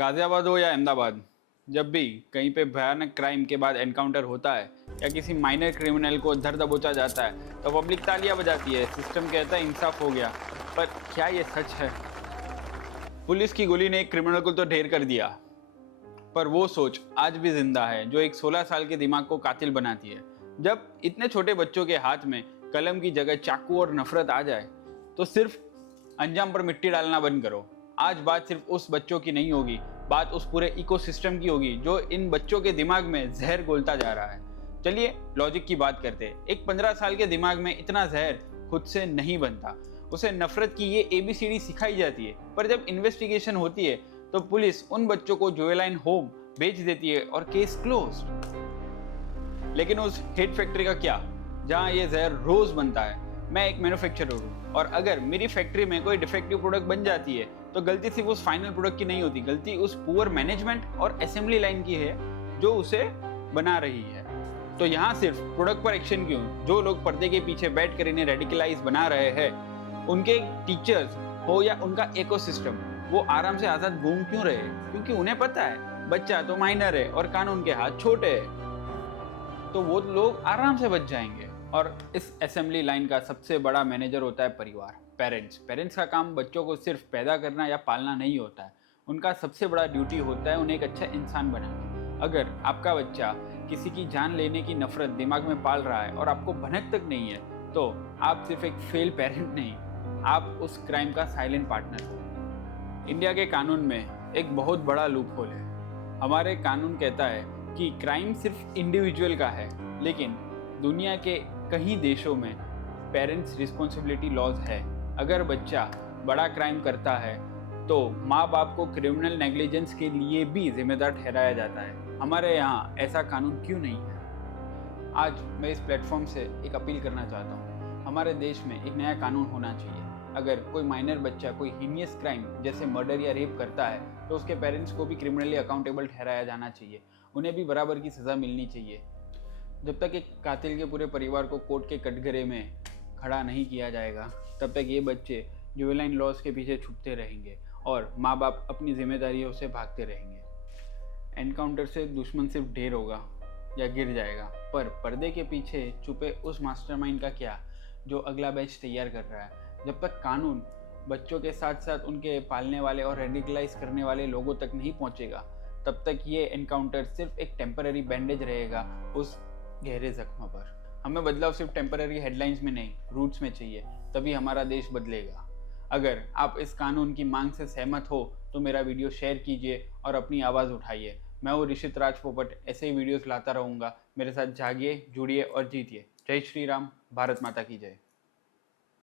गाजियाबाद हो या अहमदाबाद, जब भी कहीं पे भयानक क्राइम के बाद एनकाउंटर होता है या किसी माइनर क्रिमिनल को धर दबोचा जाता है तो पब्लिक तालियां बजाती है, सिस्टम कहता है इंसाफ हो गया। पर क्या ये सच है? पुलिस की गोली ने एक क्रिमिनल को तो ढेर कर दिया, पर वो सोच आज भी जिंदा है जो एक 16 साल के दिमाग को कातिल बनाती है। जब इतने छोटे बच्चों के हाथ में कलम की जगह चाकू और नफरत आ जाए तो सिर्फ अंजाम पर मिट्टी डालना बंद करो। आज बात सिर्फ उस बच्चों की नहीं होगी, बात उस पूरे इकोसिस्टम की होगी जो इन बच्चों के दिमाग में जहर घोलता जा रहा है। चलिए लॉजिक की बात करते हैं। एक 15 साल के दिमाग में इतना जहर खुद से नहीं बनता, उसे नफरत की ये ABCD सिखाई जाती है। पर जब इन्वेस्टिगेशन होती है तो पुलिस उन बच्चों को जुवेनाइल होम भेज देती है और केस क्लोज्ड। लेकिन उस हेट फैक्ट्री का क्या, जहां ये जहर रोज बनता है? मैं एक मैन्युफैक्चरर हूँ और अगर मेरी फैक्ट्री में कोई डिफेक्टिव प्रोडक्ट बन जाती है तो गलती सिर्फ उस फाइनल प्रोडक्ट की नहीं होती, गलती उस पुअर मैनेजमेंट और असेंबली लाइन की है जो उसे बना रही है। तो यहाँ सिर्फ प्रोडक्ट पर एक्शन क्यों? जो लोग पर्दे के पीछे बैठ कर इन्हें रेडिकलाइज बना रहे हैं, उनके टीचर्स हो या उनका इकोसिस्टम, वो आराम से आजाद घूम क्यों रहे? क्योंकि उन्हें पता है बच्चा तो माइनर है और कानून के हाथ छोटे हैं, तो वो लोग आराम से बच जाएंगे। और इस असेंबली लाइन का सबसे बड़ा मैनेजर होता है परिवार, पेरेंट्स का काम बच्चों को सिर्फ पैदा करना या पालना नहीं होता है, उनका सबसे बड़ा ड्यूटी होता है उन्हें एक अच्छा इंसान बनाना। अगर आपका बच्चा किसी की जान लेने की नफरत दिमाग में पाल रहा है और आपको भनक तक नहीं है तो आप सिर्फ एक फेल पेरेंट नहीं, आप उस क्राइम का साइलेंट पार्टनर हो। इंडिया के कानून में एक बहुत बड़ा लूप होल है। हमारे कानून कहता है कि क्राइम सिर्फ इंडिविजुअल का है, लेकिन दुनिया के कई देशों में पेरेंट्स रिस्पॉन्सिबिलिटी लॉज है। अगर बच्चा बड़ा क्राइम करता है तो माँ बाप को क्रिमिनल नेग्लिजेंस के लिए भी जिम्मेदार ठहराया जाता है। हमारे यहाँ ऐसा कानून क्यों नहीं है? आज मैं इस प्लेटफॉर्म से एक अपील करना चाहता हूँ, हमारे देश में एक नया कानून होना चाहिए। अगर कोई माइनर बच्चा कोई हीनियस क्राइम जैसे मर्डर या रेप करता है तो उसके पेरेंट्स को भी क्रिमिनली अकाउंटेबल ठहराया जाना चाहिए, उन्हें भी बराबर की सज़ा मिलनी चाहिए। जब तक एक कातिल के पूरे परिवार को कोर्ट के कटघरे में खड़ा नहीं किया जाएगा तब तक ये बच्चे जुवेनाइल लॉज के पीछे छुपते रहेंगे और माँ बाप अपनी जिम्मेदारियों से भागते रहेंगे। एनकाउंटर से दुश्मन सिर्फ ढेर होगा या गिर जाएगा, पर पर्दे के पीछे छुपे उस मास्टरमाइंड का क्या जो अगला बैच तैयार कर रहा है? जब तक कानून बच्चों के साथ साथ उनके पालने वाले और रेडिकलाइज करने वाले लोगों तक नहीं पहुँचेगा तब तक ये एनकाउंटर सिर्फ एक टेम्पररी बैंडेज रहेगा उस गहरे जख्म पर। हमें बदलाव सिर्फ टेम्पररी हेडलाइंस में नहीं, रूट्स में चाहिए, तभी हमारा देश बदलेगा। अगर आप इस कानून की मांग से सहमत हो तो मेरा वीडियो शेयर कीजिए और अपनी आवाज़ उठाइए। मैं हूँ ऋषित राज पोपट, ऐसे ही वीडियोस लाता रहूँगा। मेरे साथ जागिए, जुड़िए और जीतिए। जय श्री राम, भारत माता की जय।